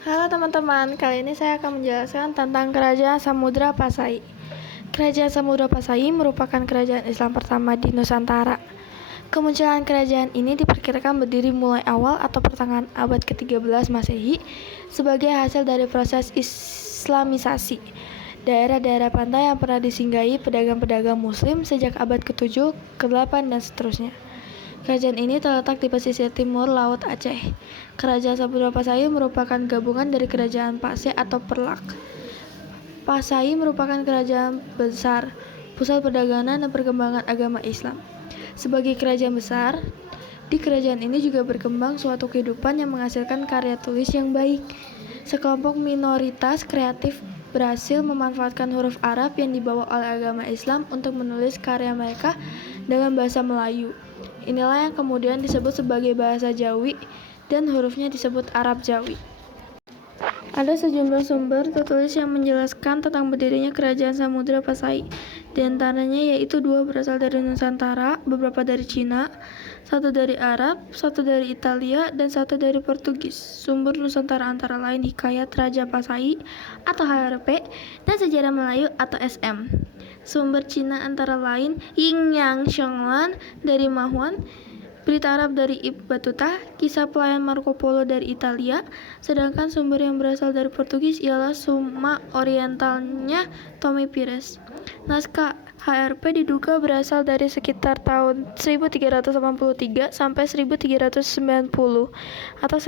Halo teman-teman, kali ini saya akan menjelaskan tentang Kerajaan Samudra Pasai. Kerajaan Samudra Pasai merupakan kerajaan Islam pertama di Nusantara. Kemunculan kerajaan ini diperkirakan berdiri mulai awal atau pertengahan abad ke-13 Masehi sebagai hasil dari proses Islamisasi daerah-daerah pantai yang pernah disinggahi pedagang-pedagang Muslim sejak abad ke-7, ke-8, dan seterusnya. Kerajaan ini terletak di pesisir timur Laut Aceh. Kerajaan Samudra Pasai merupakan gabungan dari Kerajaan Pasai atau Perlak. Pasai merupakan kerajaan besar, pusat perdagangan dan perkembangan agama Islam. Sebagai kerajaan besar, di kerajaan ini juga berkembang suatu kehidupan yang menghasilkan karya tulis yang baik. Sekelompok minoritas kreatif berhasil memanfaatkan huruf Arab yang dibawa oleh agama Islam untuk menulis karya mereka dengan bahasa Melayu. Inilah yang kemudian disebut sebagai bahasa Jawi dan hurufnya disebut Arab Jawi. Ada sejumlah sumber tertulis yang menjelaskan tentang berdirinya Kerajaan Samudra Pasai. Di antaranya yaitu 2 berasal dari Nusantara, beberapa dari Cina, 1 dari Arab, 1 dari Italia, dan 1 dari Portugis. Sumber Nusantara antara lain Hikayat Raja Pasai atau HRP dan Sejarah Melayu atau SM. Sumber Cina antara lain Yin Yang Shenglan dari Mahuan, Berita Arab dari Ibn Battuta, Kisah Pelayan Marco Polo dari Italia, sedangkan sumber yang berasal dari Portugis ialah Summa Orientalnya Tommy Pires. Naskah HRP diduga berasal dari sekitar tahun 1383 sampai 1390 atau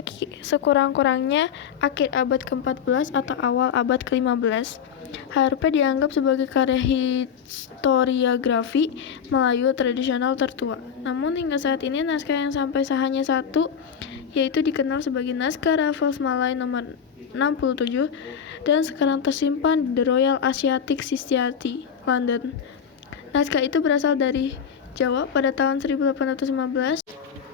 sekurang-kurangnya akhir abad ke-14 atau awal abad ke-15. HRP dianggap sebagai karya historiografi Melayu tradisional tertua. Namun hingga saat ini naskah yang sampai hanya 1 yaitu dikenal sebagai naskah Raffles Malay nomor 67 dan sekarang tersimpan di The Royal Asiatic Society, London. Naskah itu berasal dari Jawa pada tahun 1815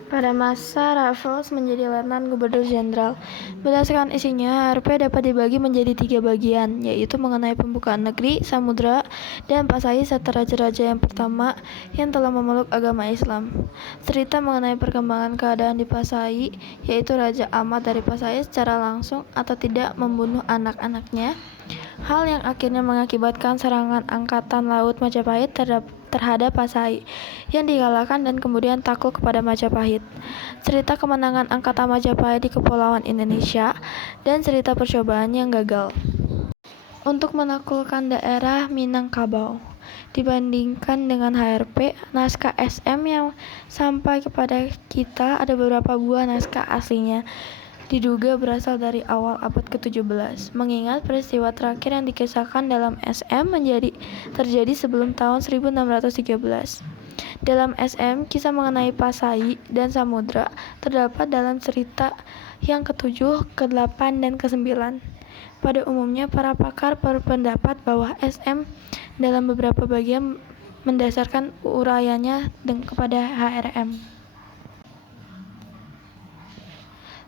pada masa Raffles menjadi Letnan Gubernur Jenderal. Berdasarkan isinya, HRP dapat dibagi menjadi 3 bagian, yaitu mengenai pembukaan negeri, samudra, dan Pasai serta raja-raja yang pertama yang telah memeluk agama Islam. Cerita mengenai perkembangan keadaan di Pasai, yaitu Raja Ahmad dari Pasai secara langsung atau tidak membunuh anak-anaknya, hal yang akhirnya mengakibatkan serangan Angkatan Laut Majapahit terhadap Pasai yang dikalahkan dan kemudian takluk kepada Majapahit. Cerita kemenangan Angkatan Majapahit di Kepulauan Indonesia dan cerita percobaan yang gagal untuk menaklukkan daerah Minangkabau. Dibandingkan dengan HRP, naskah SM yang sampai kepada kita ada beberapa buah naskah aslinya diduga berasal dari awal abad ke-17, mengingat peristiwa terakhir yang dikisahkan dalam SM terjadi sebelum tahun 1613. Dalam SM, kisah mengenai Pasai dan Samudra terdapat dalam cerita yang ke-7, ke-8, dan ke-9. Pada umumnya, para pakar berpendapat bahwa SM dalam beberapa bagian mendasarkan urayanya kepada HRM.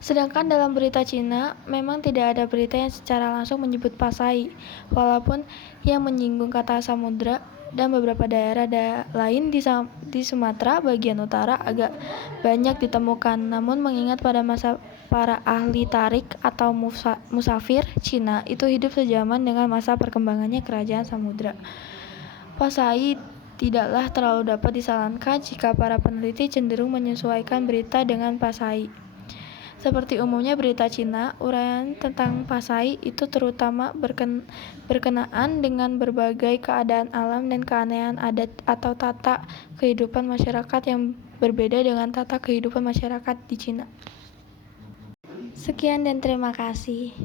Sedangkan dalam berita Cina, memang tidak ada berita yang secara langsung menyebut Pasai, walaupun yang menyinggung kata samudra dan beberapa daerah lain di Sumatera bagian utara agak banyak ditemukan. Namun mengingat pada masa para ahli tarik atau musafir Cina itu hidup sejaman dengan masa perkembangannya kerajaan samudra, Pasai tidaklah terlalu dapat disalahkan jika para peneliti cenderung menyesuaikan berita dengan Pasai. Seperti umumnya berita Cina, uraian tentang Pasai itu terutama berkenaan dengan berbagai keadaan alam dan keanehan adat atau tata kehidupan masyarakat yang berbeda dengan tata kehidupan masyarakat di Cina. Sekian dan terima kasih.